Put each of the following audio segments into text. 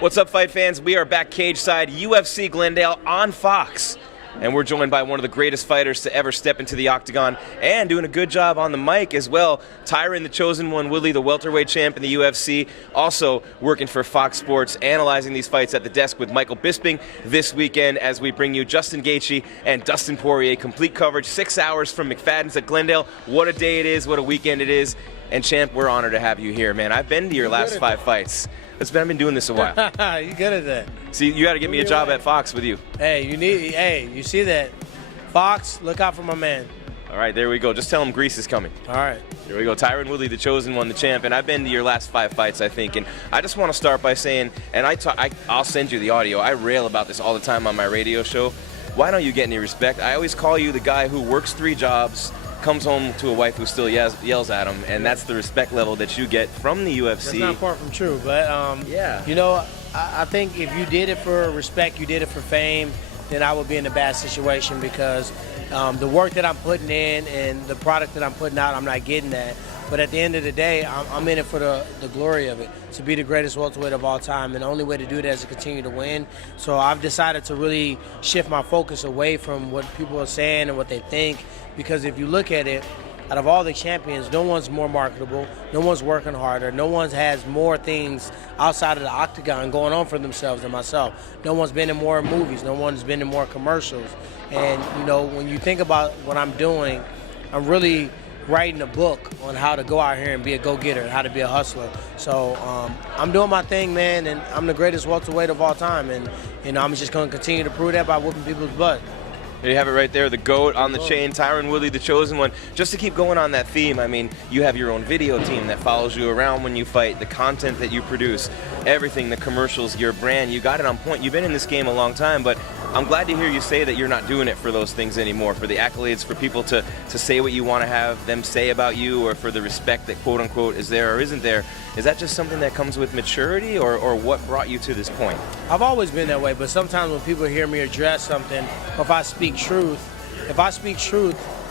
What's up, fight fans? We are back cage side, UFC Glendale on Fox. And we're joined by one of the greatest fighters to ever step into the octagon and doing a good job on the mic as well. Tyron, the chosen one, Woodley, the welterweight champ in the UFC, also working for Fox Sports, analyzing these fights at the desk with Michael Bisping this weekend as we bring you Justin Gaethje and Dustin Poirier. Complete coverage, 6 hours from McFadden's at Glendale. What a day it is, what a weekend it is. And champ, we're honored to have you here, man. I've been to your last 5 fights. I've been doing this a while. You good at that? See, you got to get me a job at Fox with you. Hey, you see that? Fox, look out for my man. All right, there we go. Just tell him Gries is coming. All right. Here we go. Tyron Woodley, the chosen one, the champ. And I've been to your last 5 fights, I think. And I just want to start by saying, and I'll send you the audio. I rail about this all the time on my radio show. Why don't you get any respect? I always call you the guy who works 3 jobs, comes home to a wife who still yells at him, and that's the respect level that you get from the UFC. That's not far from true, but yeah. You know, I think if you did it for respect, you did it for fame, then I would be in a bad situation because the work that I'm putting in and the product that I'm putting out, I'm not getting that. But at the end of the day, I'm in it for the glory of it, to be the greatest welterweight of all time. And the only way to do that is to continue to win. So I've decided to really shift my focus away from what people are saying and what they think. Because if you look at it, out of all the champions, no one's more marketable, no one's working harder, no one has more things outside of the octagon going on for themselves than myself. No one's been in more movies, no one's been in more commercials. And, you know, when you think about what I'm doing, I'm really writing a book on how to go out here and be a go-getter, how to be a hustler. So I'm doing my thing, man, and I'm the greatest welterweight of all time. And, you know, I'm just going to continue to prove that by whooping people's butt. There you have it right there, the GOAT on the chain, Tyron Woodley, the chosen one. Just to keep going on that theme, I mean, you have your own video team that follows you around when you fight, the content that you produce, everything, the commercials, your brand, you got it on point. You've been in this game a long time, but I'm glad to hear you say that you're not doing it for those things anymore, for the accolades, for people to say what you want to have them say about you, or for the respect that quote-unquote is there or isn't there. Is that just something that comes with maturity, or what brought you to this point? I've always been that way, but sometimes when people hear me address something, or if I speak truth,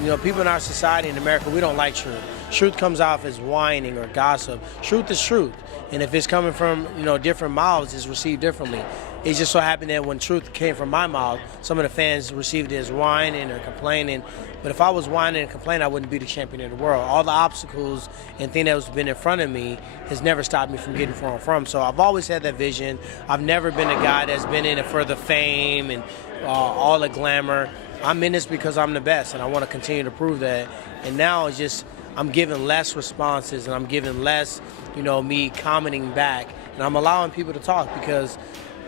you know, people in our society in America, we don't like truth. Truth comes off as whining or gossip. Truth is truth. And if it's coming from, you know, different mouths, it's received differently. It just so happened that when truth came from my mouth, some of the fans received it as whining or complaining. But if I was whining and complaining, I wouldn't be the champion of the world. All the obstacles and things that has been in front of me has never stopped me from getting where I'm from. So I've always had that vision. I've never been a guy that's been in it for the fame and all the glamour. I'm in this because I'm the best, and I want to continue to prove that. And now it's just I'm giving less responses, and I'm giving less, you know, me commenting back, and I'm allowing people to talk because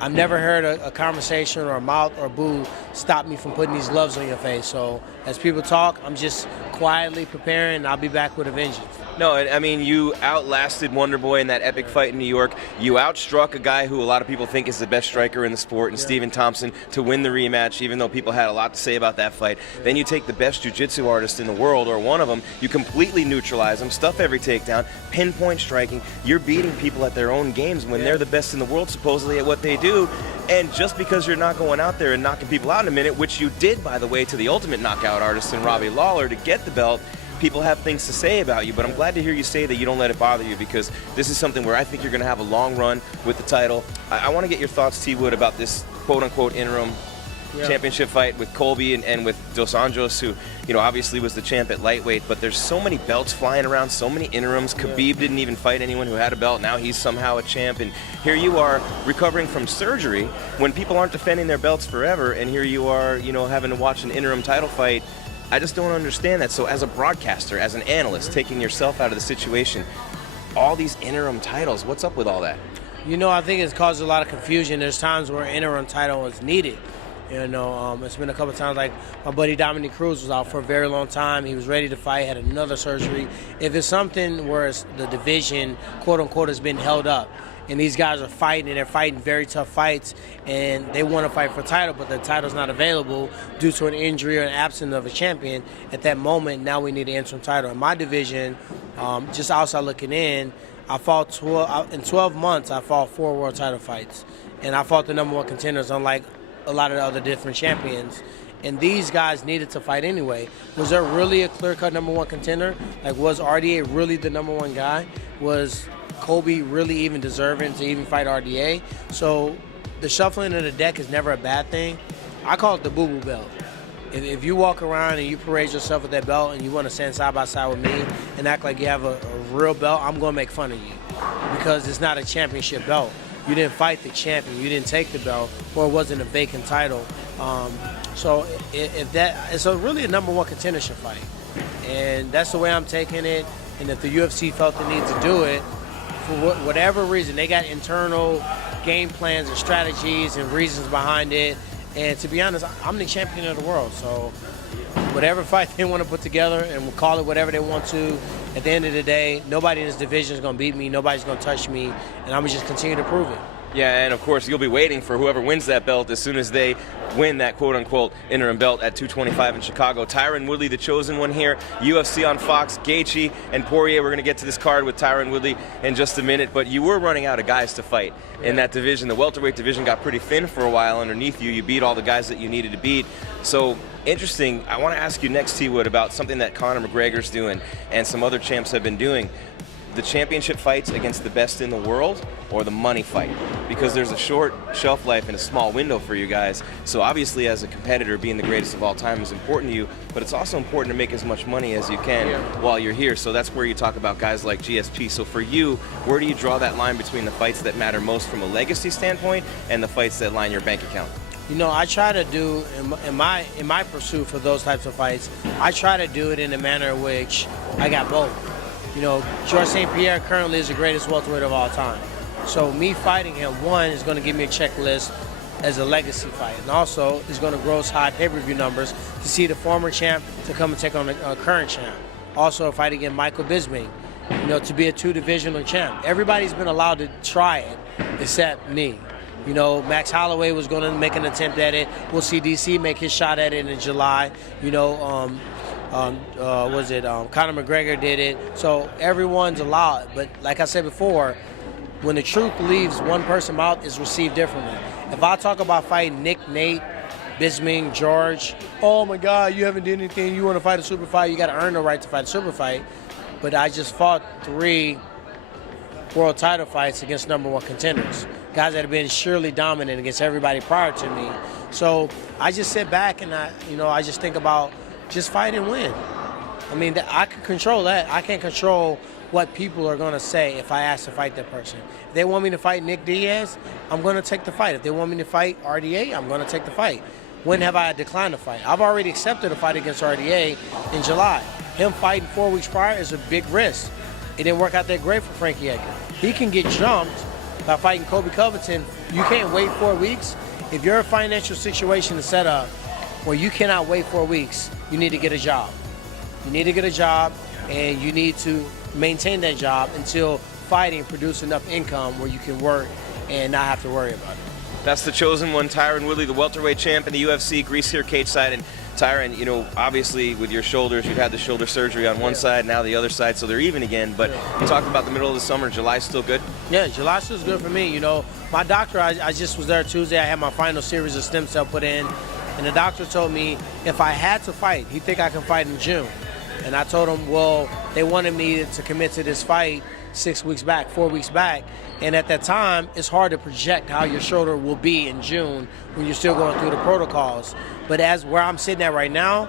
I've never heard a conversation or a mouth or a boo stop me from putting these gloves on your face. So as people talk, I'm just quietly preparing, and I'll be back with a vengeance. No, I mean, you outlasted Wonder Boy in that epic fight in New York. You outstruck a guy who a lot of people think is the best striker in the sport, and Stephen Thompson, to win the rematch, even though people had a lot to say about that fight. Then you take the best jiu-jitsu artist in the world, or one of them, you completely neutralize them, stuff every takedown, pinpoint striking. You're beating people at their own games when they're the best in the world, supposedly, at what they do. And just because you're not going out there and knocking people out in a minute, which you did, by the way, to the ultimate knockout artist in Robbie Lawler to get the belt, people have things to say about you, but I'm glad to hear you say that you don't let it bother you, because this is something where I think you're going to have a long run with the title. I want to get your thoughts, T. Wood, about this quote-unquote interim championship fight with Colby and with Dos Anjos, who, you know, obviously was the champ at lightweight, but there's so many belts flying around, so many interims. Khabib didn't even fight anyone who had a belt. Now he's somehow a champ, and here you are recovering from surgery when people aren't defending their belts forever, and here you are, you know, having to watch an interim title fight. I just don't understand that. So as a broadcaster, as an analyst, taking yourself out of the situation, all these interim titles, what's up with all that? You know, I think it's caused a lot of confusion. There's times where an interim title is needed. You know, it's been a couple of times, like my buddy Dominic Cruz was out for a very long time. He was ready to fight, had another surgery. If it's something where it's the division, quote unquote, has been held up, and these guys are fighting, and they're fighting very tough fights, and they want to fight for a title, but the title's not available due to an injury or an absence of a champion, at that moment, now we need an interim title. In my division, just outside looking in, I fought in 12 months, I fought 4 world title fights, and I fought the #1 contenders, unlike a lot of the other different champions. And these guys needed to fight anyway. Was there really a clear-cut #1 contender? Like, was RDA really the #1 guy? Was Kobe really even deserving to even fight RDA. So the shuffling of the deck is never a bad thing. I call it the boo-boo belt. If you walk around and you parade yourself with that belt and you want to stand side by side with me and act like you have a real belt, I'm going to make fun of you because it's not a championship belt. You didn't fight the champion. You didn't take the belt, or it wasn't a vacant title. So it's really a number one contendership fight. And that's the way I'm taking it. And if the UFC felt the need to do it, for whatever reason, they got internal game plans and strategies and reasons behind it. And to be honest, I'm the champion of the world. So whatever fight they want to put together, and we'll call it whatever they want to, at the end of the day, nobody in this division is going to beat me. Nobody's going to touch me. And I'm going to just continue to prove it. Yeah, and of course, you'll be waiting for whoever wins that belt as soon as they win that quote-unquote interim belt at 225 in Chicago. Tyron Woodley, the chosen one here. UFC on Fox, Gaethje and Poirier. We're going to get to this card with Tyron Woodley in just a minute, but you were running out of guys to fight in that division. The welterweight division got pretty thin for a while underneath you. You beat all the guys that you needed to beat. So interesting. I want to ask you next, T-Wood, about something that Conor McGregor's doing and some other champs have been doing. The championship fights against the best in the world, or the money fight? Because there's a short shelf life and a small window for you guys. So obviously, as a competitor, being the greatest of all time is important to you, but it's also important to make as much money as you can while you're here. So that's where you talk about guys like GSP. So for you, where do you draw that line between the fights that matter most from a legacy standpoint and the fights that line your bank account? You know, I try to do, in my pursuit for those types of fights, I try to do it in a manner in which I got both. You know, Georges St. Pierre currently is the greatest welterweight of all time. So me fighting him, one, is going to give me a checklist as a legacy fight. And also, it's going to gross high pay-per-view numbers to see the former champ to come and take on the current champ. Also, a fight against Michael Bisping, you know, to be a two-divisional champ. Everybody's been allowed to try it except me. You know, Max Holloway was going to make an attempt at it. We'll see DC make his shot at it in July. You know, Conor McGregor did it. So everyone's allowed. But like I said before, when the truth leaves one person's mouth, it's received differently. If I talk about fighting Nick, Nate, Bisping, George, oh my God, you haven't done anything. You want to fight a super fight, you got to earn the right to fight a super fight. But I just fought 3 world title fights against number one contenders. Guys that have been surely dominant against everybody prior to me. So I just sit back and I just think about just fight and win. I mean, I can control that. I can't control what people are going to say if I ask to fight that person. If they want me to fight Nick Diaz, I'm going to take the fight. If they want me to fight RDA, I'm going to take the fight. When have I declined the fight? I've already accepted a fight against RDA in July. Him fighting 4 weeks prior is a big risk. It didn't work out that great for Frankie Edgar. He can get jumped by fighting Kobe Covington. You can't wait 4 weeks. If your financial situation is set up where you cannot wait 4 weeks, you need to get a job. You need to get a job, and you need to maintain that job until fighting produces enough income where you can work and not have to worry about it. That's the chosen one, Tyron Woodley, the welterweight champ in the UFC. Gries here, cage side. And Tyron, you know, obviously with your shoulders, you've had the shoulder surgery on one side, now the other side, so they're even again. But you talked about the middle of the summer. July's still good? Yeah, July still good for me. You know, my doctor, I just was there Tuesday. I had my final series of stem cell put in. And the doctor told me if I had to fight, he'd think I can fight in June. And I told him, well, they wanted me to commit to this fight 4 weeks back. And at that time, it's hard to project how your shoulder will be in June when you're still going through the protocols. But as where I'm sitting at right now,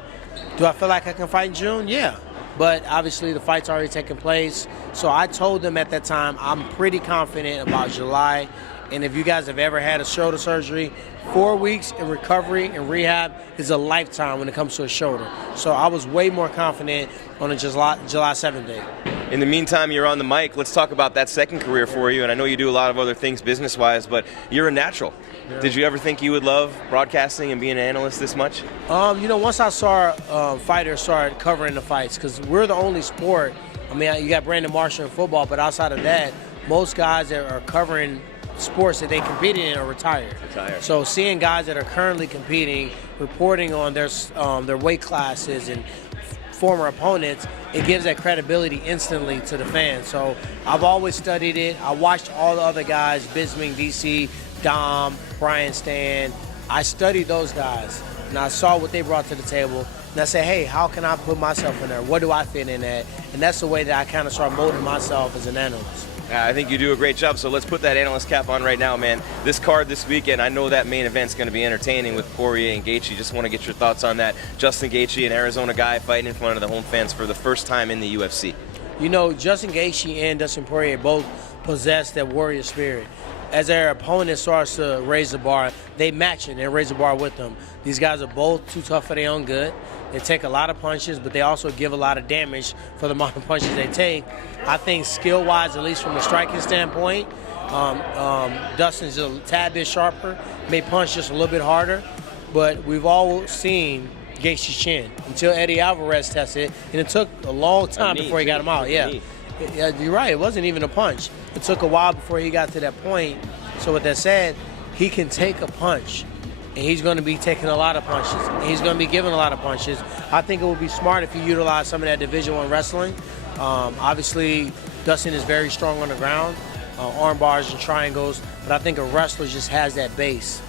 do I feel like I can fight in June? Yeah. But obviously the fight's already taken place. So I told them at that time, I'm pretty confident about July. And if you guys have ever had a shoulder surgery, 4 weeks in recovery and rehab is a lifetime when it comes to a shoulder. So I was way more confident on a July 7th date. In the meantime, you're on the mic. Let's talk about that second career for you. And I know you do a lot of other things business-wise, but you're a natural. Yeah. Did you ever think you would love broadcasting and being an analyst this much? You know, once I saw fighters start covering the fights, because we're the only sport. I mean, you got Brandon Marshall in football, but outside of that, most guys that are covering sports that they competed in are retired. So seeing guys that are currently competing, reporting on their weight classes and former opponents, it gives that credibility instantly to the fans. So I've always studied it. I watched all the other guys, Bisping, DC, Dom, Brian Stan. I studied those guys, and I saw what they brought to the table. And I said, hey, how can I put myself in there? What do I fit in at? And that's the way that I kind of start molding myself as an analyst. I think you do a great job, so let's put that analyst cap on right now, man. This card this weekend, I know that main event's going to be entertaining with Poirier and Gaethje. Just want to get your thoughts on that. Justin Gaethje, an Arizona guy, fighting in front of the home fans for the first time in the UFC. You know, Justin Gaethje and Dustin Poirier both possess that warrior spirit. As their opponent starts to raise the bar, they match it and raise the bar with them. These guys are both too tough for their own good. They take a lot of punches, but they also give a lot of damage for the amount of punches they take. I think skill-wise, at least from a striking standpoint, Dustin's a tad bit sharper, may punch just a little bit harder, but we've all seen Gaethje's chin until Eddie Alvarez tested, and it took a long time before he got him out. Yeah, you're right. It wasn't even a punch. It took a while before he got to that point. So with that said, he can take a punch, and he's going to be taking a lot of punches, and he's going to be giving a lot of punches. I think it would be smart if you utilize some of that Division I wrestling. Obviously, Dustin is very strong on the ground, arm bars and triangles, but I think a wrestler just has that base.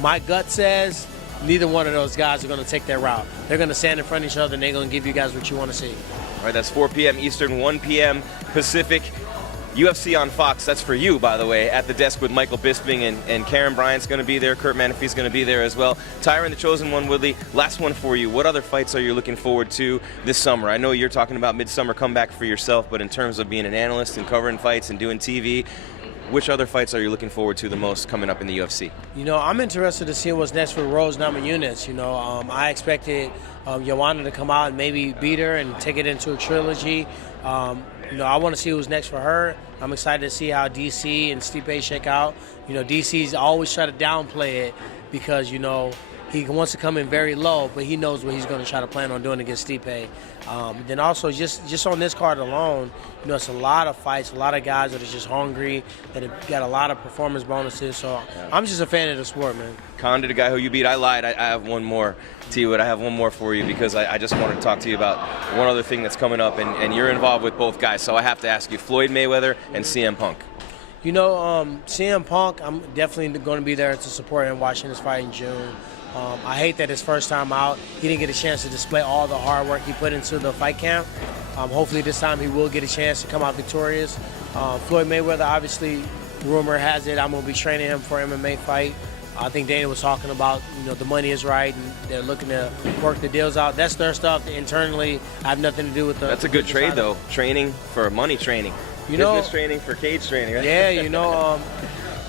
My gut says neither one of those guys are going to take that route. They're going to stand in front of each other, and they're going to give you guys what you want to see. All right, that's 4 p.m. Eastern, 1 p.m. Pacific. UFC on Fox, that's for you, by the way, at the desk with Michael Bisping, and Karen Bryant's going to be there. Kurt Menefee's going to be there as well. Tyron, the chosen one, Woodley, last one for you. What other fights are you looking forward to this summer? I know you're talking about midsummer comeback for yourself, but in terms of being an analyst and covering fights and doing TV, which other fights are you looking forward to the most coming up in the UFC? You know, I'm interested to see what's next for Rose Namajunas. You know, I expected Joanna to come out and maybe beat her and take it into a trilogy. You know, I want to see who's next for her. I'm excited to see how DC and Stipe shake out. You know, DC's always try to downplay it because, you know, he wants to come in very low, but he knows what he's going to try to plan on doing against Stipe. Then also, just on this card alone, you know, it's a lot of fights, a lot of guys that are just hungry, that have got a lot of performance bonuses. So I'm just a fan of the sport, man. Condit, a guy who you beat. I lied. I have one more. T-Wood, I have one more for you because I just wanted to talk to you about one other thing that's coming up, and you're involved with both guys, so I have to ask you, Floyd Mayweather and CM Punk. You know, CM Punk, I'm definitely going to be there to support him watching this fight in June. I hate that his first time out, he didn't get a chance to display all the hard work he put into the fight camp. Hopefully this time he will get a chance to come out victorious. Floyd Mayweather, obviously, rumor has it I'm going to be training him for an MMA fight. I think Dana was talking about, you know, the money is right and they're looking to work the deals out. That's their stuff. Internally, I have nothing to do with the... That's a good trade, though. Training for money training. You know, business training for cage training, right? Yeah, you know,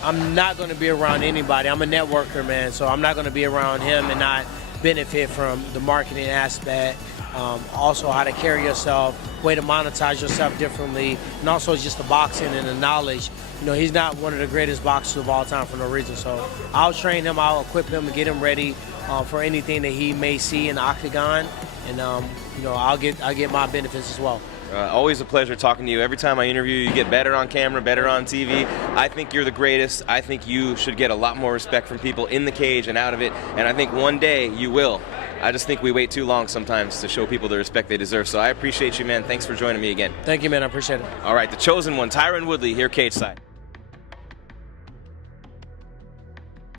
I'm not going to be around anybody. I'm a networker, man, so I'm not going to be around him and not benefit from the marketing aspect. Also how to carry yourself, way to monetize yourself differently, and also just the boxing and the knowledge. You know, he's not one of the greatest boxers of all time for no reason. So I'll train him, I'll equip him and get him ready for anything that he may see in the octagon, and you know, I'll get my benefits as well. Always a pleasure talking to you. Every time I interview you, you get better on camera, better on TV. I think you're the greatest. I think you should get a lot more respect from people in the cage and out of it, and I think one day you will. I just think we wait too long sometimes to show people the respect they deserve. So I appreciate you, man. Thanks for joining me again. Thank you, man. I appreciate it. All right, the chosen one, Tyron Woodley, here cage side.